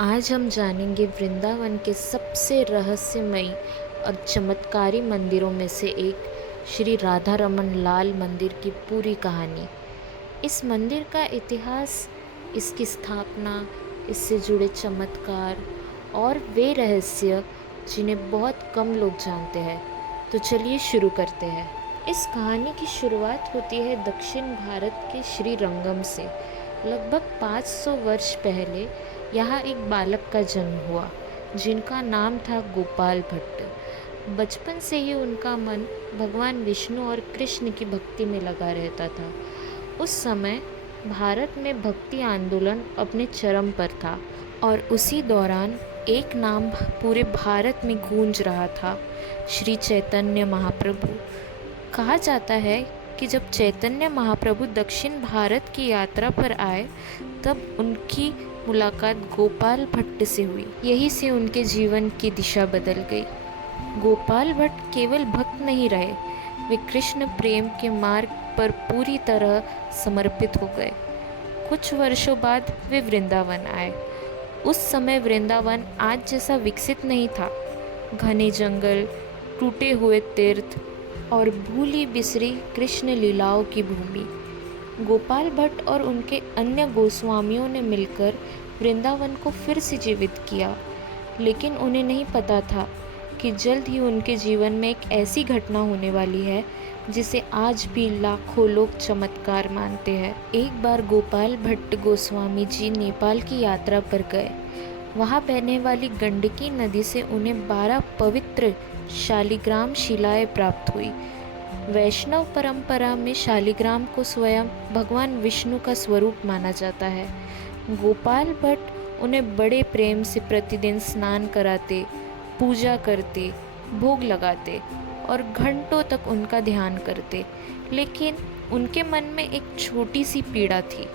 आज हम जानेंगे वृंदावन के सबसे रहस्यमयी और चमत्कारी मंदिरों में से एक श्री राधा रमन लाल मंदिर की पूरी कहानी। इस मंदिर का इतिहास, इसकी स्थापना, इससे जुड़े चमत्कार और वे रहस्य जिन्हें बहुत कम लोग जानते हैं। तो चलिए शुरू करते हैं। इस कहानी की शुरुआत होती है दक्षिण भारत के श्रीरंगम से। लगभग 500 वर्ष पहले यहाँ एक बालक का जन्म हुआ जिनका नाम था गोपाल भट्ट। बचपन से ही उनका मन भगवान विष्णु और कृष्ण की भक्ति में लगा रहता था। उस समय भारत में भक्ति आंदोलन अपने चरम पर था और उसी दौरान एक नाम पूरे भारत में गूंज रहा था, श्री चैतन्य महाप्रभु। कहा जाता है कि जब चैतन्य महाप्रभु दक्षिण भारत की यात्रा पर आए तब उनकी मुलाकात गोपाल भट्ट से हुई। यही से उनके जीवन की दिशा बदल गई। गोपाल भट्ट केवल भक्त नहीं रहे, वे कृष्ण प्रेम के मार्ग पर पूरी तरह समर्पित हो गए। कुछ वर्षों बाद वे वृंदावन आए। उस समय वृंदावन आज जैसा विकसित नहीं था। घने जंगल, टूटे हुए तीर्थ और भूली बिसरी कृष्ण लीलाओं की भूमि। गोपाल भट्ट और उनके अन्य गोस्वामियों ने मिलकर वृंदावन को फिर से जीवित किया, लेकिन उन्हें नहीं पता था कि जल्द ही उनके जीवन में एक ऐसी घटना होने वाली है जिसे आज भी लाखों लोग चमत्कार मानते हैं। एक बार गोपाल भट्ट गोस्वामी जी नेपाल की यात्रा पर गए। वहाँ बहने वाली गंडकी नदी से उन्हें 12 पवित्र शालिग्राम शिलाएं प्राप्त हुई। वैष्णव परंपरा में शालिग्राम को स्वयं भगवान विष्णु का स्वरूप माना जाता है। गोपाल भट्ट उन्हें बड़े प्रेम से प्रतिदिन स्नान कराते, पूजा करते, भोग लगाते और घंटों तक उनका ध्यान करते। लेकिन उनके मन में एक छोटी सी पीड़ा थी।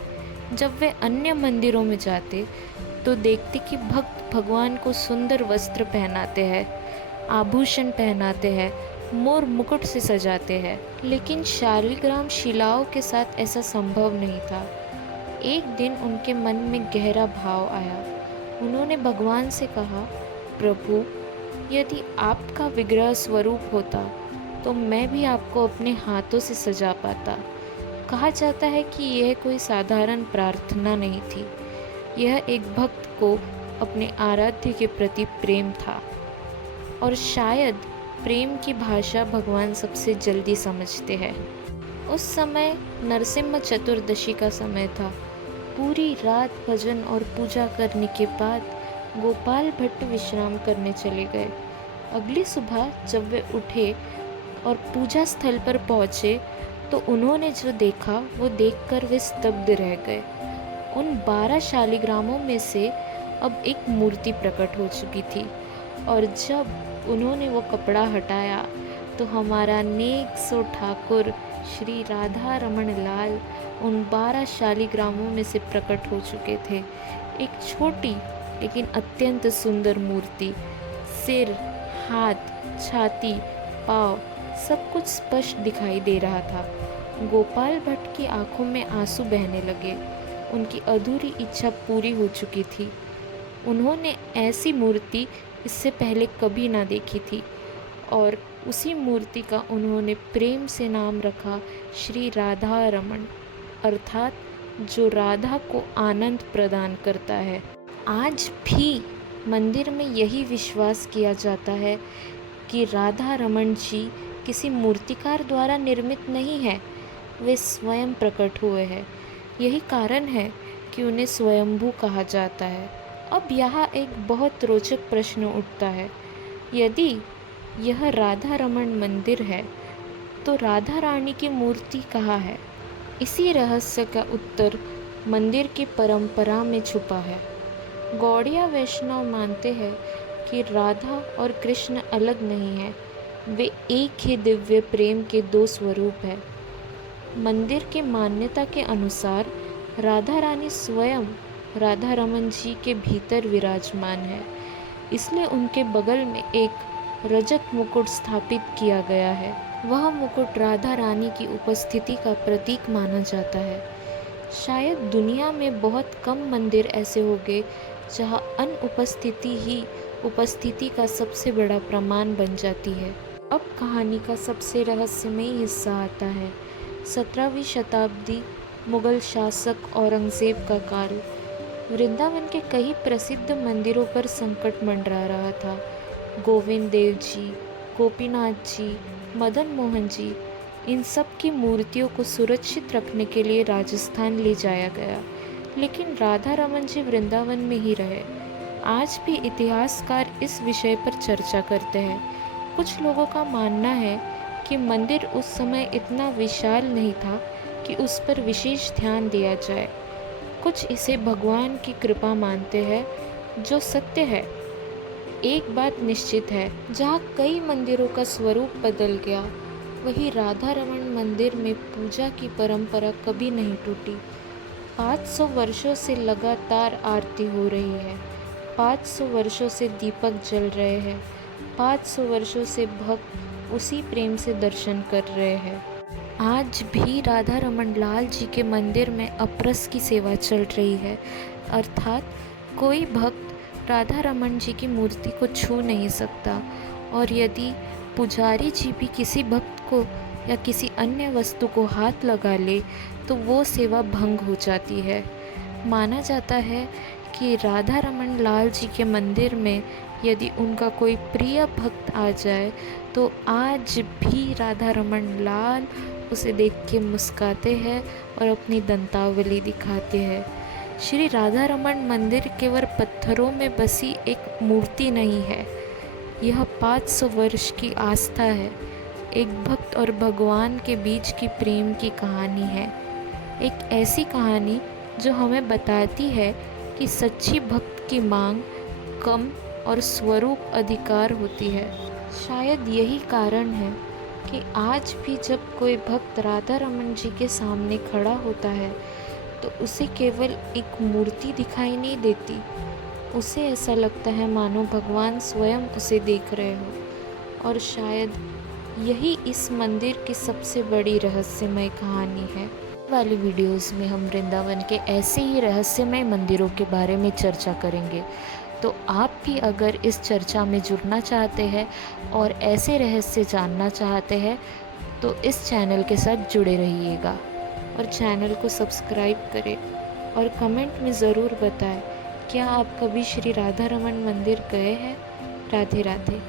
जब वे अन्य मंदिरों में जाते तो देखते कि भक्त भगवान को सुंदर वस्त्र पहनाते हैं, आभूषण पहनाते हैं, मोर मुकुट से सजाते हैं, लेकिन शालिग्राम शिलाओं के साथ ऐसा संभव नहीं था। एक दिन उनके मन में गहरा भाव आया। उन्होंने भगवान से कहा, प्रभु, यदि आपका विग्रह स्वरूप होता तो मैं भी आपको अपने हाथों से सजा पाता। कहा जाता है कि यह कोई साधारण प्रार्थना नहीं थी, यह एक भक्त को अपने आराध्य के प्रति प्रेम था। और शायद प्रेम की भाषा भगवान सबसे जल्दी समझते हैं। उस समय नरसिम्हा चतुर्दशी का समय था। पूरी रात भजन और पूजा करने के बाद गोपाल भट्ट विश्राम करने चले गए। अगली सुबह जब वे उठे और पूजा स्थल पर पहुँचे तो उन्होंने जो देखा वो देखकर वे स्तब्ध रह गए। उन 12 शालिग्रामों में से अब एक मूर्ति प्रकट हो चुकी थी और जब उन्होंने वो कपड़ा हटाया तो हमारा नेक सो ठाकुर श्री राधा रमन लाल उन 12 शालिग्रामों में से प्रकट हो चुके थे। एक छोटी लेकिन अत्यंत सुंदर मूर्ति। सिर, हाथ, छाती, पाँव सब कुछ स्पष्ट दिखाई दे रहा था। गोपाल भट्ट की आंखों में आंसू बहने लगे। उनकी अधूरी इच्छा पूरी हो चुकी थी। उन्होंने ऐसी मूर्ति इससे पहले कभी ना देखी थी और उसी मूर्ति का उन्होंने प्रेम से नाम रखा श्री राधा रमन, अर्थात जो राधा को आनंद प्रदान करता है। आज भी मंदिर में यही विश्वास किया जाता है कि राधा रमन जी किसी मूर्तिकार द्वारा निर्मित नहीं है, वे स्वयं प्रकट हुए हैं। यही कारण है कि उन्हें स्वयंभू कहा जाता है। अब यहाँ एक बहुत रोचक प्रश्न उठता है, यदि यह राधा रमन मंदिर है तो राधा रानी की मूर्ति कहाँ है? इसी रहस्य का उत्तर मंदिर की परंपरा में छुपा है। गौड़िया वैष्णव मानते हैं कि राधा और कृष्ण अलग नहीं हैं, वे एक ही दिव्य प्रेम के दो स्वरूप हैं। मंदिर की मान्यता के अनुसार राधा रानी स्वयं राधा रमन जी के भीतर विराजमान है, इसलिए उनके बगल में एक रजत मुकुट स्थापित किया गया है। वह मुकुट राधा रानी की उपस्थिति का प्रतीक माना जाता है। शायद दुनिया में बहुत कम मंदिर ऐसे होंगे जहाँ अनुपस्थिति ही उपस्थिति का सबसे बड़ा प्रमाण बन जाती है। अब कहानी का सबसे रहस्यमयी हिस्सा आता है। 17वीं शताब्दी, मुगल शासक औरंगज़ेब का काल। वृंदावन के कई प्रसिद्ध मंदिरों पर संकट मंडरा रहा था। गोविंद देव जी, गोपीनाथ जी, मदन मोहन जी, इन सब की मूर्तियों को सुरक्षित रखने के लिए राजस्थान ले जाया गया, लेकिन राधा रमन जी वृंदावन में ही रहे। आज भी इतिहासकार इस विषय पर चर्चा करते हैं। कुछ लोगों का मानना है कि मंदिर उस समय इतना विशाल नहीं था कि उस पर विशेष ध्यान दिया जाए। कुछ इसे भगवान की कृपा मानते हैं, जो सत्य है। एक बात निश्चित है, जहाँ कई मंदिरों का स्वरूप बदल गया, वही राधा रमन मंदिर में पूजा की परंपरा कभी नहीं टूटी। 500 वर्षों से लगातार आरती हो रही है, 500 वर्षों से दीपक जल रहे हैं, 500 वर्षों से भक्त उसी प्रेम से दर्शन कर रहे हैं। आज भी राधा रमन लाल जी के मंदिर में अपरस की सेवा चल रही है, अर्थात कोई भक्त राधा रमन जी की मूर्ति को छू नहीं सकता, और यदि पुजारी जी भी किसी भक्त को या किसी अन्य वस्तु को हाथ लगा ले तो वो सेवा भंग हो जाती है। माना जाता है कि राधा रमन लाल जी के मंदिर में यदि उनका कोई प्रिय भक्त आ जाए तो आज भी राधा रमन लाल उसे देख के मुस्काते हैं और अपनी दंतावली दिखाते हैं। श्री राधा रमन मंदिर केवल पत्थरों में बसी एक मूर्ति नहीं है, यह 500 वर्ष की आस्था है, एक भक्त और भगवान के बीच की प्रेम की कहानी है। एक ऐसी कहानी जो हमें बताती है कि सच्ची भक्त की मांग कम और स्वरूप अधिकार होती है। शायद यही कारण है कि आज भी जब कोई भक्त राधा रमन जी के सामने खड़ा होता है तो उसे केवल एक मूर्ति दिखाई नहीं देती, उसे ऐसा लगता है मानो भगवान स्वयं उसे देख रहे हो। और शायद यही इस मंदिर की सबसे बड़ी रहस्यमय कहानी है। वाली वीडियोस में हम वृंदावन के ऐसे ही रहस्यमय मंदिरों के बारे में चर्चा करेंगे। तो आप भी अगर इस चर्चा में जुड़ना चाहते हैं और ऐसे रहस्य जानना चाहते हैं तो इस चैनल के साथ जुड़े रहिएगा और चैनल को सब्सक्राइब करें और कमेंट में ज़रूर बताएं क्या आप कभी श्री राधा रमन मंदिर गए हैं। राधे राधे।